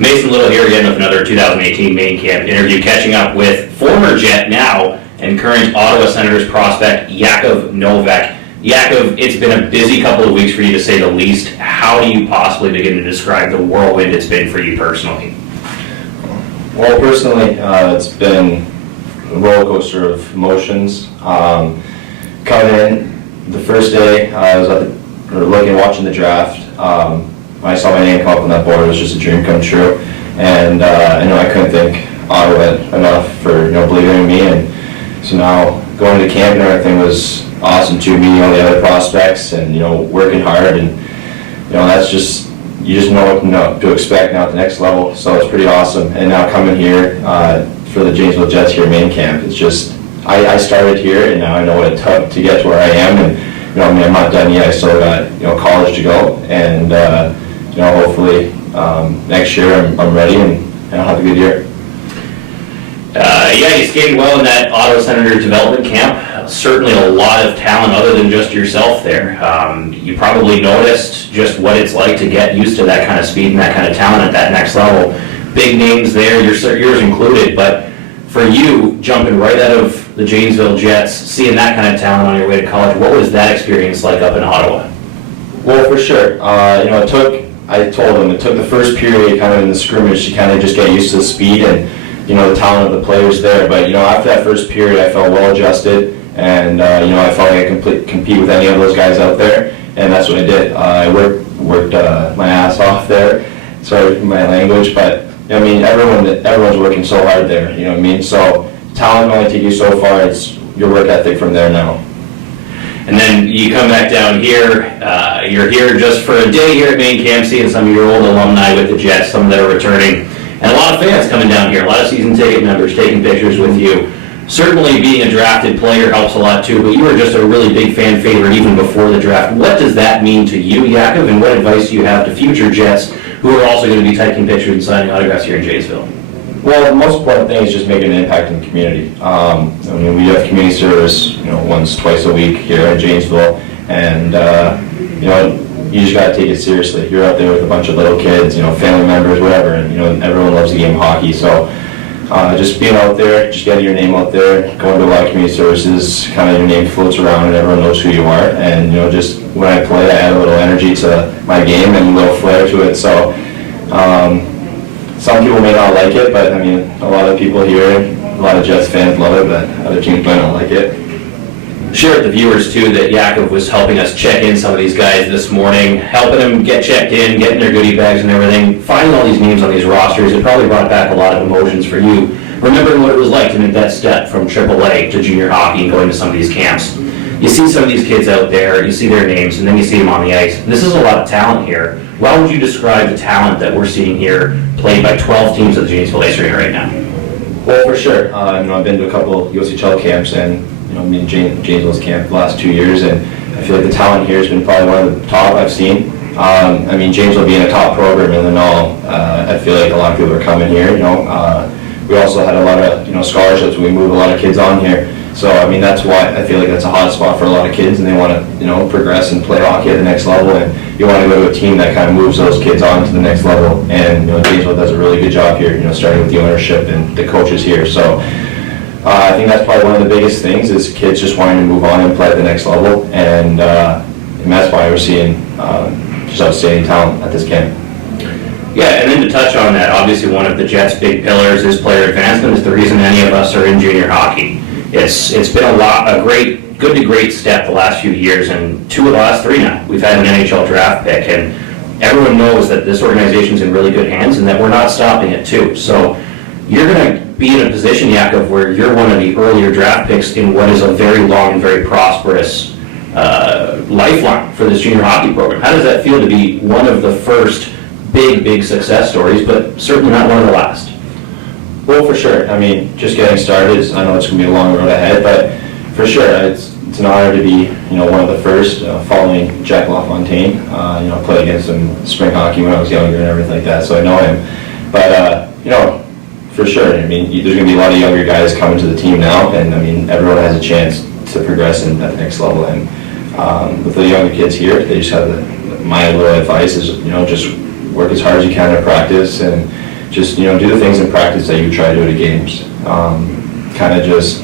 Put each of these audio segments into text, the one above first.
Mason Little here again with another 2018 main camp interview, catching up with former Jet now and current Ottawa Senators prospect Jakov Novak. Jakov, it's been a busy couple of weeks for you to say the least. How do you possibly begin to describe the whirlwind it's been for you personally? Well, personally, it's been a roller coaster of emotions. Coming in the first day, I was watching the draft. When I saw my name come up on that board, it was just a dream come true. And I couldn't thank Ottawa enough for believing in me. And so now going to camp and everything was awesome too. Meeting all the other prospects and working hard, and that's just, you just know what to expect now at the next level. So it's pretty awesome. And now coming here for the Janesville Jets here main camp, it's just I started here and now I know what it took to get to where I am. And I'm not done yet. I still got college to go, and hopefully next year I'm ready and I'll have a good year. You skated well in that Ottawa Senators development camp. Certainly a lot of talent other than just yourself there. You probably noticed just what it's like to get used to that kind of speed and that kind of talent at that next level. Big names there, yours included, but for you, jumping right out of the Janesville Jets, seeing that kind of talent on your way to college, what was that experience like up in Ottawa? Well, for sure. I told them it took the first period kind of in the scrimmage to kind of just get used to the speed and the talent of the players there. But after that first period, I felt well adjusted, and I felt like I could compete with any of those guys out there, and that's what I did. I worked my ass off there. Sorry for my language, but everyone's working so hard there. So talent only take you so far. It's your work ethic from there now. And then you come back down here, you're here just for a day here at main camp, seeing some of your old alumni with the Jets, some that are returning, and a lot of fans coming down here, a lot of season ticket members taking pictures with you. Certainly being a drafted player helps a lot too, but you were just a really big fan favorite even before the draft. What does that mean to you, Jakov, and what advice do you have to future Jets who are also going to be taking pictures and signing autographs here in Janesville? Well, the most important thing is just making an impact in the community. We have community service, once, twice a week here in Janesville, and you just got to take it seriously. You're out there with a bunch of little kids, family members, whatever, and everyone loves the game of hockey. So just being out there, just getting your name out there, going to a lot of community services, kind of your name floats around and everyone knows who you are. And just when I play, I add a little energy to my game and a little flair to it. So. Some people may not like it, but a lot of people here, a lot of Jets fans love it, but other teams might not like it. Share with the viewers too that Jakov was helping us check in some of these guys this morning, helping them get checked in, getting their goodie bags and everything, finding all these names on these rosters. It probably brought back a lot of emotions for you, remembering what it was like to make that step from AAA to junior hockey and going to some of these camps. You see some of these kids out there, you see their names, and then you see them on the ice. This is a lot of talent here. How would you describe the talent that we're seeing here played by 12 teams at the Janesville Ice Arena right now? Well, for sure. I've been to a couple USHL camps and been in Janesville's camp the last 2 years, and I feel like the talent here has been probably one of the top I've seen. Janesville being a top program in the NOL, I feel like a lot of people are coming here. We also had a lot of scholarships. We moved a lot of kids on here. So that's why I feel like that's a hot spot for a lot of kids, and they want to progress and play hockey at the next level, and you want to go to a team that kind of moves those kids on to the next level. And Janesville does a really good job here, starting with the ownership and the coaches here. So I think that's probably one of the biggest things is kids just wanting to move on and play at the next level, and that's why we're seeing just outstanding talent at this camp. Yeah, and then to touch on that, obviously one of the Jets' big pillars is player advancement. It's the reason any of us are in junior hockey. It's been a good to great step the last few years, and 2 of the last 3 now. We've had an NHL Draft pick, and everyone knows that this organization's in really good hands and that we're not stopping it too. So you're going to be in a position, Jakov, where you're one of the earlier draft picks in what is a very long and very prosperous lifeline for this junior hockey program. How does that feel to be one of the first big success stories, but certainly not one of the last? Well, for sure. Just getting started, I know it's going to be a long road ahead, but for sure, it's an honor to be, one of the first, following Jack LaFontaine. I played against him in spring hockey when I was younger and everything like that, so I know him. But, for sure, there's going to be a lot of younger guys coming to the team now, and everyone has a chance to progress in that next level. And with the younger kids here, they just have my little advice is, just work as hard as you can to practice and just, do the things in practice that you try to do at games. Kind of just,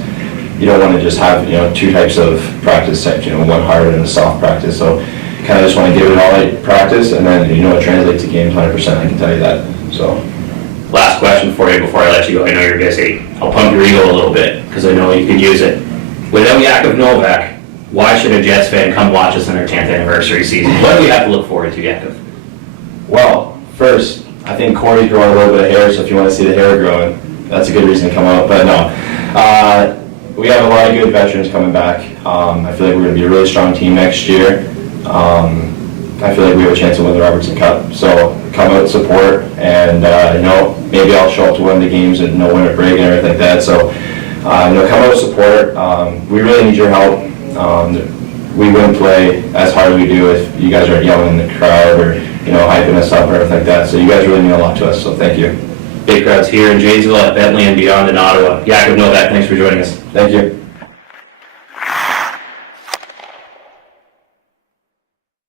you don't want to just have, two types of practice types, one hard and a soft practice. So kind of just want to give it all at practice, and then, it translates to games 100%, I can tell you that, so. Last question for you before I let you go. I know you're busy. I'll pump your ego a little bit because I know you could use it. Without Jakov Novak, why should a Jets fan come watch us in our 10th anniversary season? What do we have to look forward to, Jakov? Well, first, I think Corey's growing a little bit of hair, so if you want to see the hair growing, that's a good reason to come out, but no. We have a lot of good veterans coming back. I feel like we're going to be a really strong team next year. I feel like we have a chance to win the Robertson Cup, so come out, support, and maybe I'll show up to one of the games and win a break and everything like that. So come out, support. We really need your help. We wouldn't play as hard as we do if you guys aren't yelling in the crowd or hyping us up or everything like that. So you guys really mean a lot to us. So thank you. Big crowds here in Janesville, at Bentley, and beyond in Ottawa. Jakov Novak, thanks for joining us. Thank you.